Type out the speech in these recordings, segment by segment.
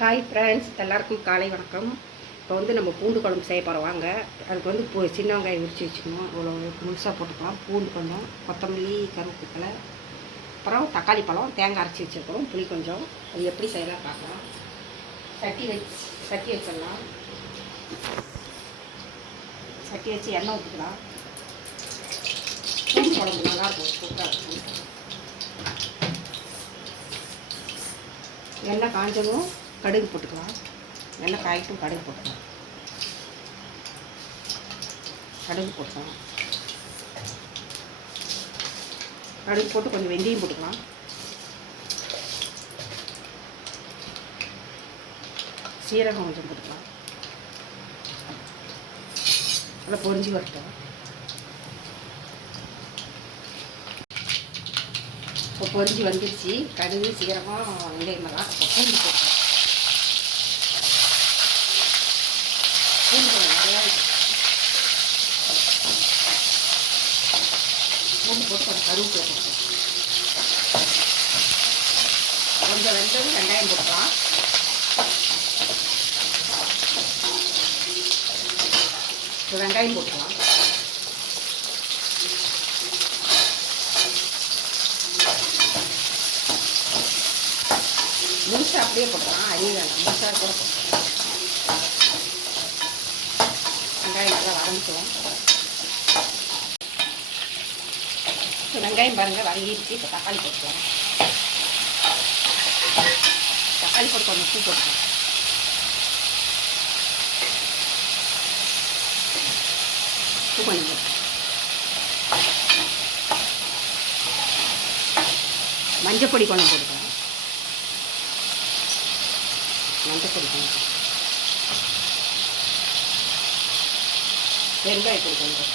Hi friends, எல்லாருக்கும் காலை வணக்கம். இப்போ வந்து நம்ம பூண்டு குழம்பு செய்ய போகிறோம். வாங்க. அதுக்கு வந்து சின்ன வெங்காயம் உரிச்சு வச்சுக்கணும். இவ்வளோ முழுசாக போட்டுக்கலாம். பூண்டு கொஞ்சம், கொத்தமல்லி, கருவேப்பிலை, அப்புறம் தக்காளி பழம், தேங்காய் அரைச்சி வச்சுருக்கோம். புளி கொஞ்சம். அது எப்படி செய்யலாம் பார்க்கலாம். சட்டி வச்சிடலாம். சட்டி வச்சு எண்ணெய் ஊற்றிக்கலாம். பூண்டு குழம்பு நல்லாயிருக்கும், சூப்பராக இருக்கும். எண்ணெய் காஞ்சதும் கடுகு போட்டுக்கலாம். எண்ணெய் காய்ட்டும் கடுகு போட்டுக்கலாம். கடுகு போட்டுக்கலாம். கடுகு போட்டு கொஞ்சம் வெந்தயம் போட்டுக்கலாம். சீரகம் கொஞ்சம் போட்டுக்கலாம். நல்லா பொரிஞ்சு வரட்டும். இப்போ பொரிஞ்சு வந்துடுச்சு. கடுகு, சீரகம், வெந்தயமெல்லாம் பூண்டு போட்டுக்கலாம். பூண்டு நிறையா பூண்டு போட்டு கொஞ்சம் கருவேப்பிலை போட்டுக்கலாம். கொஞ்சம் வெந்தது வெங்காயம் போட்டுக்கலாம். இப்போ வெங்காயம் போட்டுக்கலாம். முழுசாக அப்படியே போட்டுக்கலாம். அரிய வேண்டாம், முழுசாக கூட போட்டுக்கலாம். வெங்காயம் நல்லா வதங்கிக்கலாம். இப்போ வெங்காயம் பாருங்கள் வதங்கிடுச்சு. இப்போ தக்காளி போட்டுக்கலாம். தக்காளி போட்டு கொஞ்சம் உப்பு போட்டுக்கலாம். உப்பு கொஞ்சம் போட்டுக்கலாம். மஞ்சள் பொடி கொஞ்சம் போட்டுக்கலாம். மஞ்சள் பொடி கொஞ்சம், பெருங்காய பொடி கொஞ்சம்,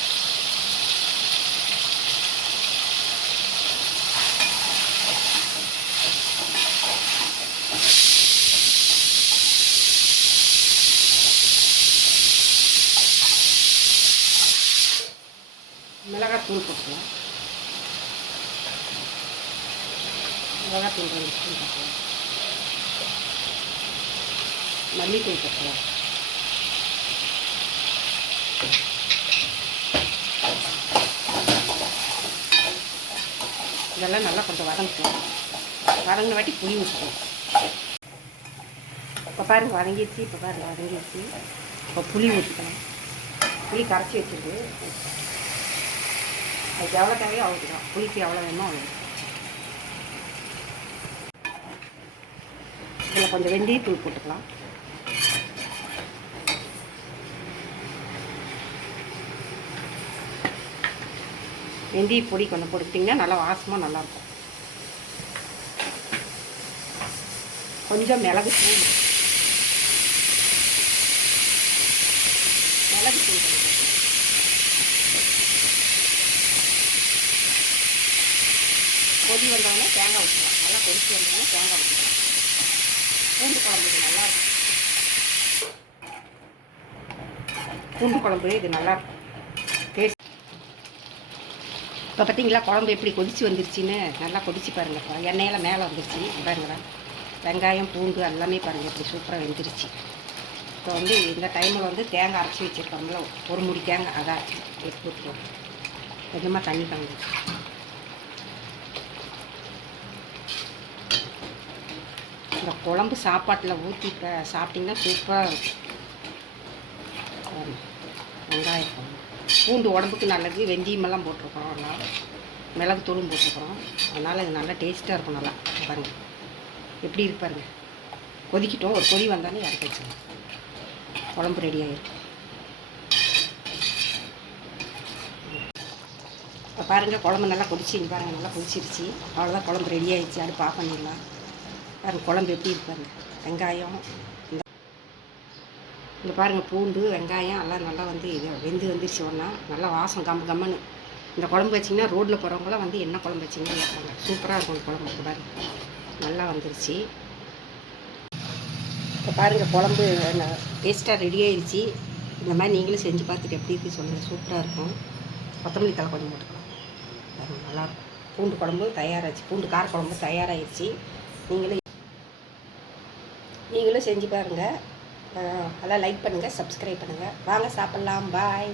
மிளகாத்தூள் போட்டுக்கலாம். மிளகாத்தூள் 2 ஸ்பூன் போட்டுக்கலாம். மல்லித்தூள் போட்டுக்கலாம். இதெல்லாம் நல்லா கொஞ்சம் வதங்கிக்கலாம். வதங்கின வாட்டி புளி ஊற்றிக்கலாம். இப்போ பாருங்கள் வதங்கிடுச்சு. இப்போ பாருங்கள் வதங்கிடுச்சு. இப்போ புளி ஊற்றிக்கலாம். புளி கரைச்சி வச்சுருக்கு. அதுக்கு எவ்வளோ தேவையோ அவ்வளோதான். புளிக்கு எவ்வளோ வேணுமோ அவ்வளோ. இதில் கொஞ்சம் வெந்தயத்தூள் போட்டுக்கலாம். வெந்தய பொடி கொஞ்சம் போட்டுக்கிட்டிங்கன்னா நல்லா வாசமாக நல்லாயிருக்கும். கொஞ்சம் மிளகு தூள், கொதி வந்தோடனே தேங்காய் ஊற்றலாம். நல்லா கொதிச்சு வந்தோடனே தேங்காய் ஊற்றிக்கலாம். பூண்டு குழம்பு இது நல்லாயிருக்கும். பூண்டு குழம்பு இது நல்லாயிருக்கும். டேஸ்ட். இப்போ பார்த்தீங்களா குழம்பு எப்படி கொதிச்சு வந்துருச்சுன்னு. நல்லா கொதிச்சு பாருங்கப்பா. எண்ணெயெல்லாம் மேலே வந்துருச்சு பாருங்களா. வெங்காயம், பூண்டு எல்லாமே பாருங்கள் எப்படி சூப்பராக வெந்துருச்சு. இப்போ வந்து இந்த டைமில் வந்து தேங்காய் அரைச்சி வச்சுருக்கோம்ல, ஒரு முடி தேங்காய் அதை அரைச்சி எடுத்து ஊற்றுவோம். கொஞ்சமாக தண்ணி கலந்து இந்த குழம்பு சாப்பாட்டில் ஊற்றி இப்போ சாப்பிட்டிங்கன்னா சூப்பராக இருக்கும். வெங்காயம், பூண்டு உடம்புக்கு நல்லது. வெந்தயமெல்லாம் போட்டிருக்கோம். அதனால் மிளகுத்தூளும் போட்டிருக்கிறோம். அதனால் இது நல்லா டேஸ்ட்டாக இருக்கும். நல்லா பாருங்கள் எப்படி இருக்கு பாருங்கள். கொதிக்கிட்டோம். ஒரு கொதி வந்தாலே இறக்கி வச்சுருங்க. குழம்பு ரெடி ஆகிருக்கும். இப்போ பாருங்கள் குழம்பு நல்லா கொதிச்சிங்க பாருங்கள். நல்லா கொதிச்சிருச்சு. அவ்வளோதான், குழம்பு ரெடி ஆகிடுச்சு. அடுப்பு ஆஃப் பண்ணிடலாம். பாருங்கள் குழம்பு எப்படி இருக்கு பாருங்கள். வெங்காயம் இங்கே பாருங்கள், பூண்டு வெங்காயம் எல்லாம் நல்லா வந்து இது வெந்து வந்துருச்சு. ஒன்றா நல்லா வாசம் கம்மன்னு. இந்த குழம்பு வச்சிங்கன்னா ரோட்டில் போகிறவங்களாம் வந்து என்ன குழம்பு வச்சிங்கன்னு கேட்பாங்க. சூப்பராக இருக்கும் இந்த குழம்பு. பாருங்கள் நல்லா வந்துருச்சு. இப்போ பாருங்கள் குழம்பு டேஸ்ட்டாக ரெடி ஆகிடுச்சு. இந்த மாதிரி நீங்களும் செஞ்சு பார்த்துட்டு எப்படி இருக்குது சொல்லுங்கள். சூப்பராக இருக்கும். கொத்தமல்லி தலை கொஞ்சம் போட்டுக்கலாம். பாருங்கள் நல்லாயிருக்கும். பூண்டு குழம்பு தயாராகிடுச்சு. பூண்டு கார குழம்பு தயாராகிடுச்சு. நீங்களும் நீங்களும் செஞ்சு பாருங்கள். எல்லாம் லைக் பண்ணுங்கள், சப்ஸ்கிரைப் பண்ணுங்கள். வாங்க சாப்பிட்லாம். பாய்.